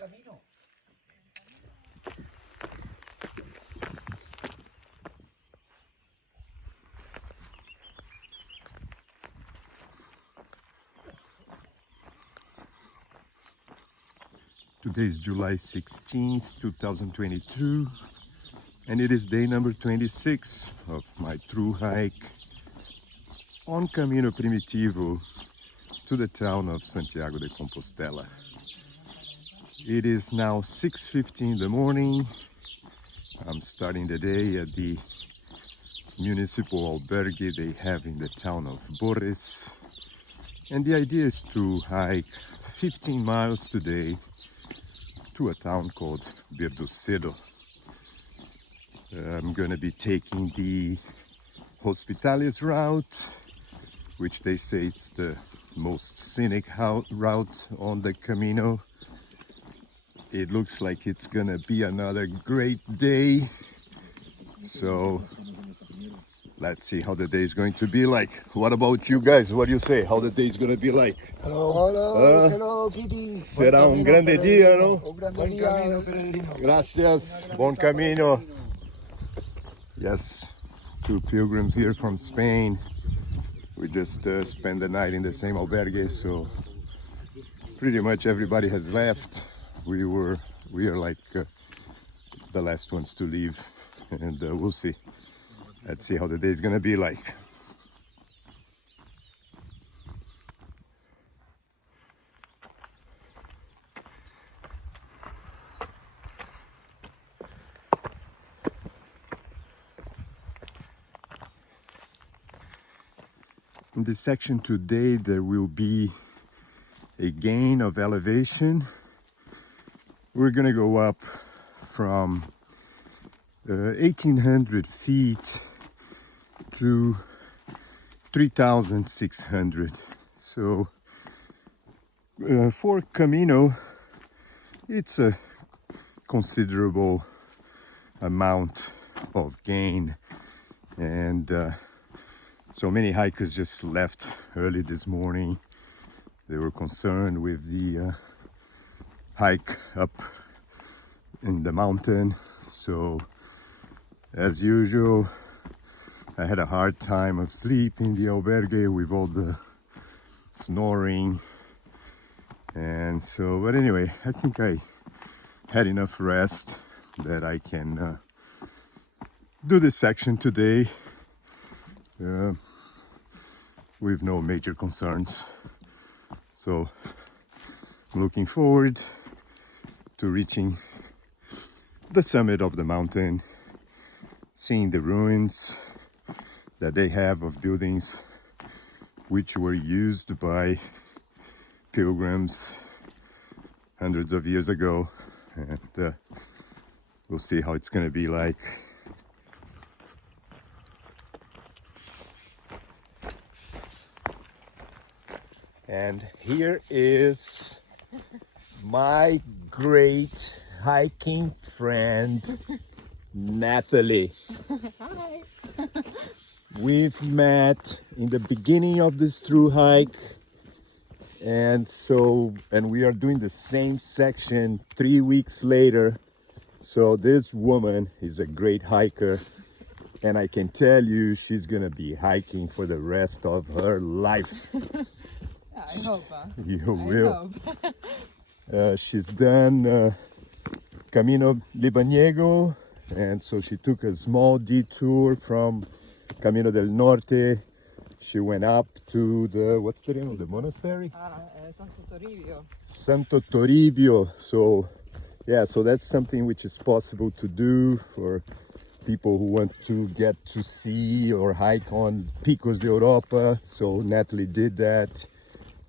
Today is July 16th, 2022, and it is day number 26 of my through hike on Camino Primitivo to the town of Santiago de Compostela. It is now 6:50 in the morning. I'm starting the day at the municipal albergue they have in the town of Borres. And the idea is to hike 15 miles today to a town called Vista. I'm gonna be taking the Hospitales route, which they say it's the most scenic route on the Camino. It looks like it's gonna be another great day. So let's see how the day is going to be like. What about you guys? What do you say? How the day is gonna be like? Hello, Kitty. Será un grande día, ¿no? Buen camino, peregrino. Gracias. Bon camino. Yes, two pilgrims here from Spain. We just spent the night in the same albergue, so pretty much everybody has left. We are like the last ones to leave, and we'll see. Let's see how the day is gonna be like. In this section today, there will be a gain of elevation. We're gonna go up from 1,800 feet to 3,600. So for Camino, it's a considerable amount of gain, and so many hikers just left early this morning. They were concerned with the hike up in the mountain. So as usual, I had a hard time of sleep in the albergue with all the snoring. And so, but anyway, I think I had enough rest that I can do this section today with no major concerns. So I'm looking forward to reaching the summit of the mountain, seeing the ruins that they have of buildings which were used by pilgrims hundreds of years ago, and we'll see how it's going to be like. And here is my great hiking friend, Natalie. Hi. We've met in the beginning of this through hike, and we are doing the same section 3 weeks later. So this woman is a great hiker, and I can tell you she's gonna be hiking for the rest of her life. I hope. You will. She's done Camino Libaniego, and so she took a small detour from Camino del Norte. She went up to the, what's the name of the monastery? Santo Toribio. Santo Toribio. So yeah, so that's something which is possible to do for people who want to get to see or hike on Picos de Europa. So Natalie did that,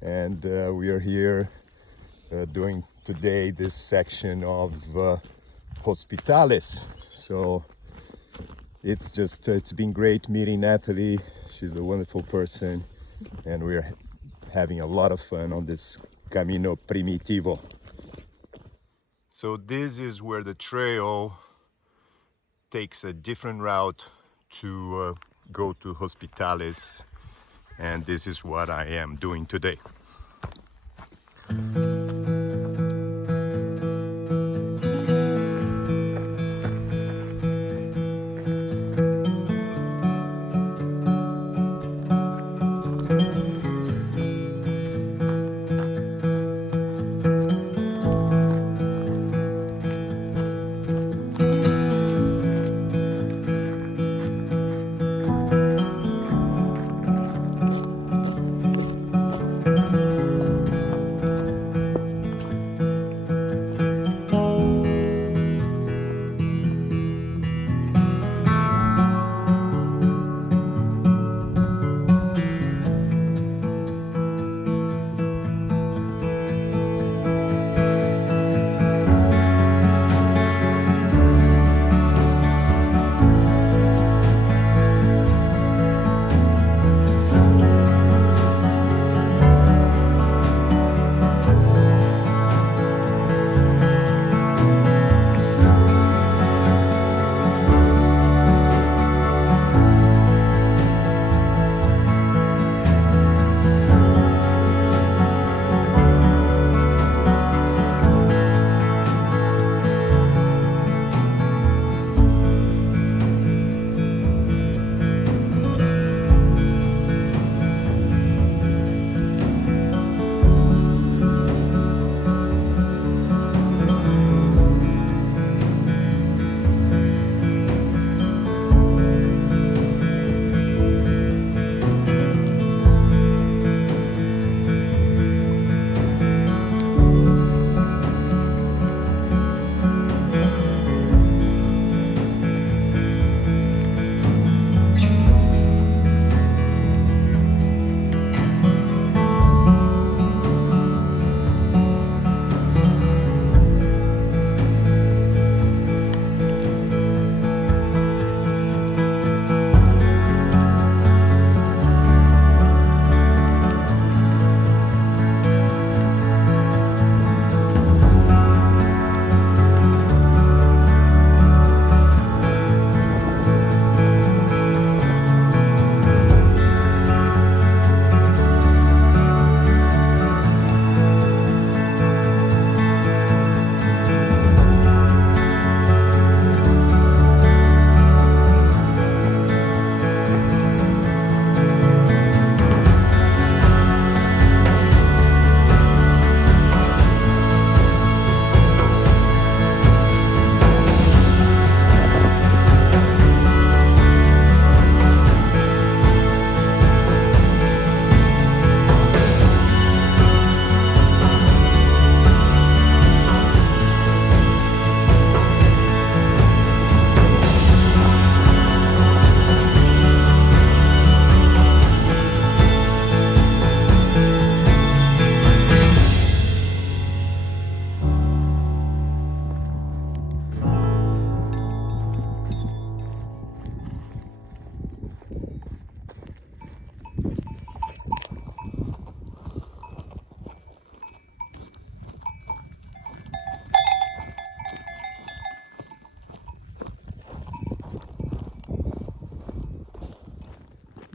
and we are here doing today this section of Hospitales. So it's been great meeting Natalie. She's a wonderful person, and we're having a lot of fun on this Camino Primitivo. So this is where the trail takes a different route to go to Hospitales, and this is what I am doing today.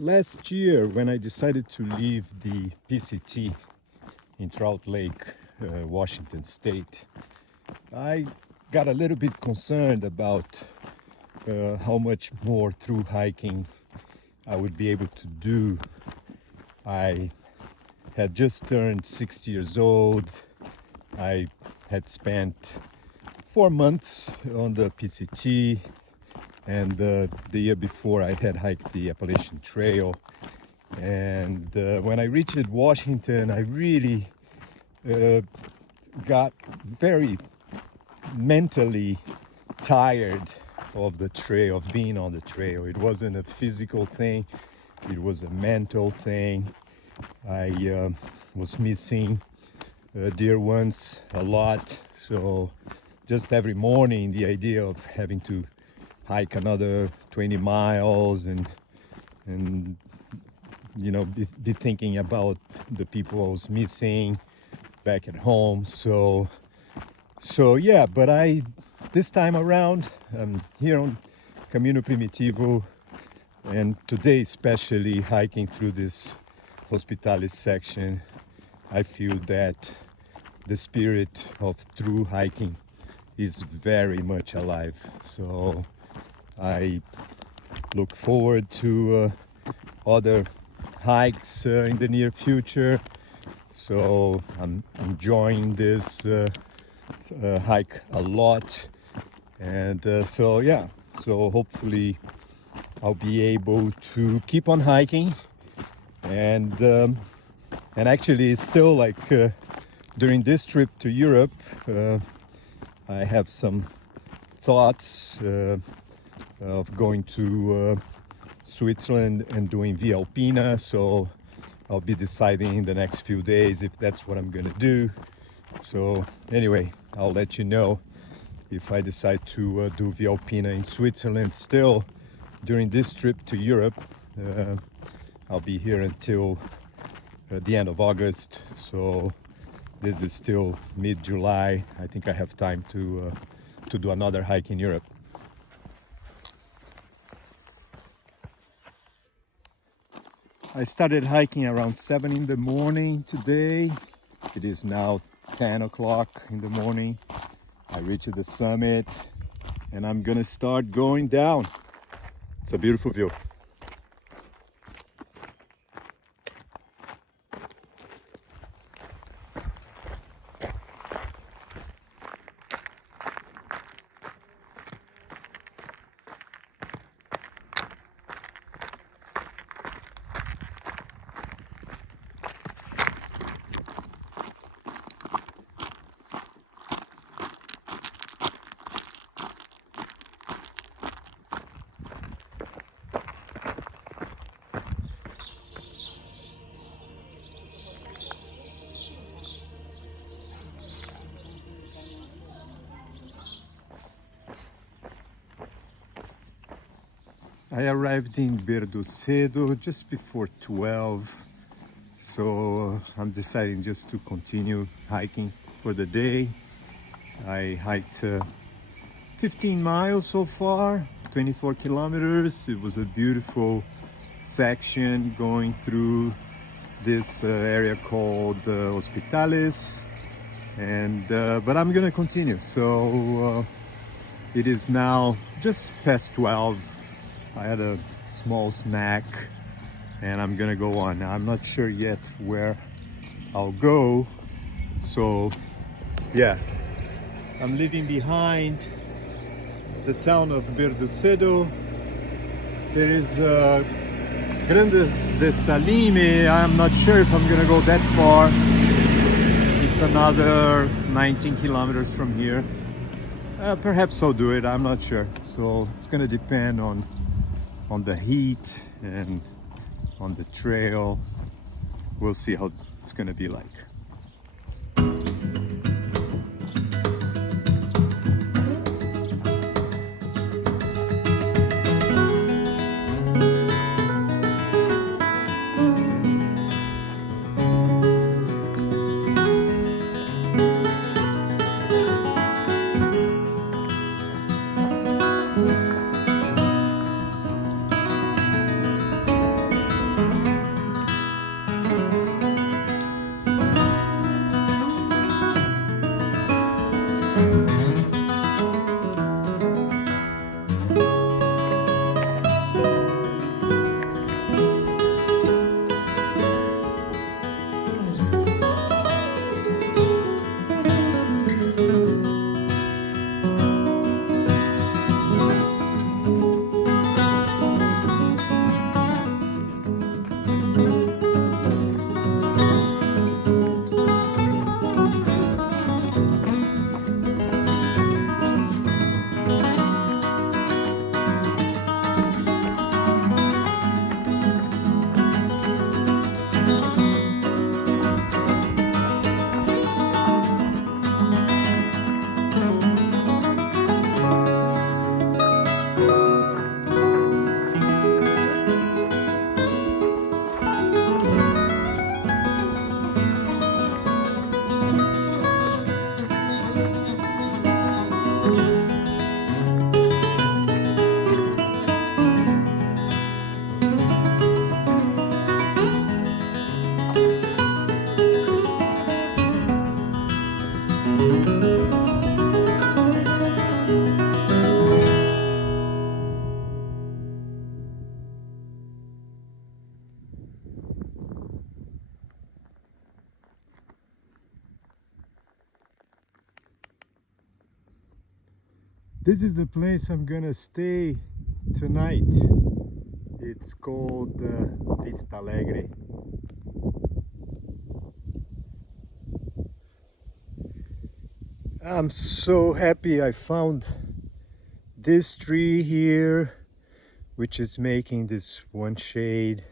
last year when I decided to leave the PCT in Trout Lake, Washington State, I got a little bit concerned about how much more through hiking I would be able to do. I had just turned 60 years old. I had spent 4 months on the PCT, and the year before I had hiked the Appalachian Trail. And when I reached Washington, I really got very mentally tired of the trail, of being on the trail. It wasn't a physical thing, it was a mental thing. I was missing dear ones a lot, so just every morning the idea of having to hike another 20 miles and you know, be thinking about the people I was missing back at home. So yeah, but this time around I'm here on Camino Primitivo, and today especially hiking through this Hospitalis section, I feel that the spirit of through hiking is very much alive. So I look forward to other hikes in the near future. So I'm enjoying this hike a lot, and so yeah, so hopefully I'll be able to keep on hiking, and actually it's still like during this trip to Europe I have some thoughts of going to Switzerland and doing Via Alpina, so I'll be deciding in the next few days if that's what I'm gonna do. So anyway, I'll let you know if I decide to do Via Alpina in Switzerland still during this trip to Europe. I'll be here until the end of August, so this is still mid-July. I think I have time to do another hike in Europe. I started hiking around 7 in the morning today. It is now 10 o'clock in the morning. I reached the summit and I'm gonna start going down. It's a beautiful view. I arrived in Berdocedo just before 12, so I'm deciding just to continue hiking for the day. I hiked 15 miles so far, 24 kilometers. It was a beautiful section going through this area called Hospitalis, and but I'm gonna continue. So it is now just past 12. I had a small snack and I'm gonna go on. Now, I'm not sure yet where I'll go. So yeah, I'm leaving behind the town of Berdocedo. There is Grandes de Salime. I'm not sure if I'm gonna go that far. It's another 19 kilometers from here. Perhaps I'll do it, I'm not sure. So it's gonna depend on the heat and on the trail. We'll see how it's gonna be like. This is the place I'm gonna stay tonight. It's called Vista Alegre. I'm so happy I found this tree here, which is making this one shade,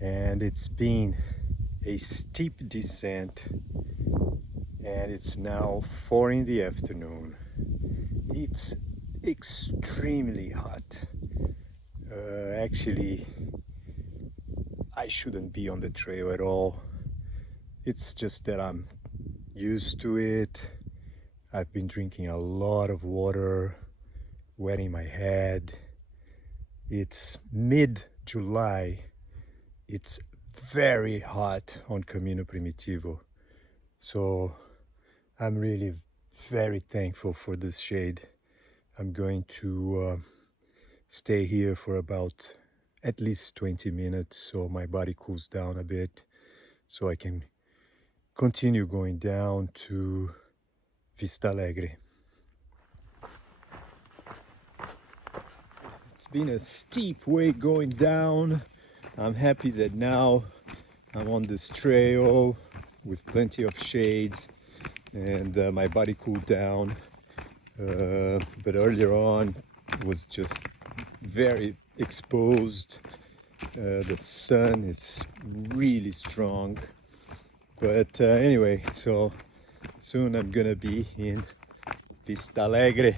and it's been a steep descent, and it's now 4 in the afternoon. It's extremely hot. Actually, I shouldn't be on the trail at all. It's just that I'm used to it. I've been drinking a lot of water, wetting my head. It's mid-July. It's very hot on Camino Primitivo. So I'm really very thankful for this shade. I'm going to stay here for about at least 20 minutes so my body cools down a bit, so I can continue going down to Vista Alegre. It's been a steep way going down. I'm happy that now I'm on this trail with plenty of shade, and my body cooled down, but earlier on it was just very exposed. The sun is really strong, but anyway, so soon I'm gonna be in Vista Alegre.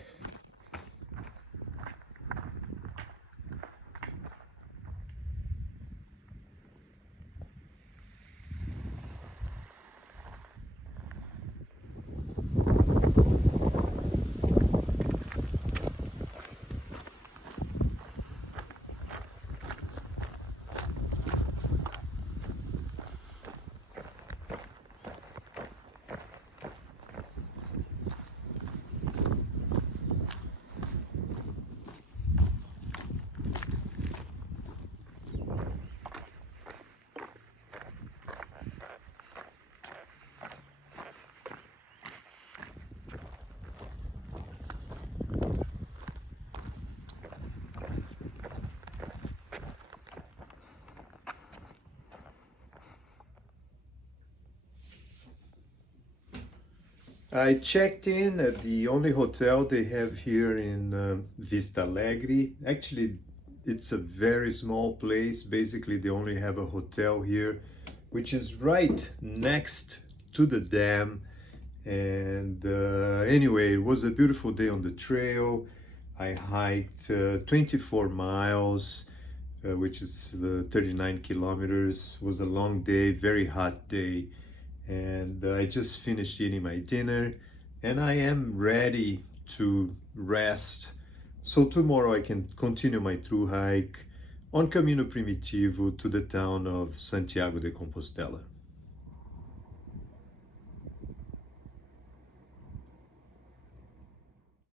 I checked in at the only hotel they have here in Vista Alegre. Actually, it's a very small place. Basically, they only have a hotel here, which is right next to the dam. And anyway, it was a beautiful day on the trail. I hiked 24 miles, which is 39 kilometers. It was a long day, very hot day. And I just finished eating my dinner, and I am ready to rest. So tomorrow I can continue my through hike on Camino Primitivo to the town of Santiago de Compostela.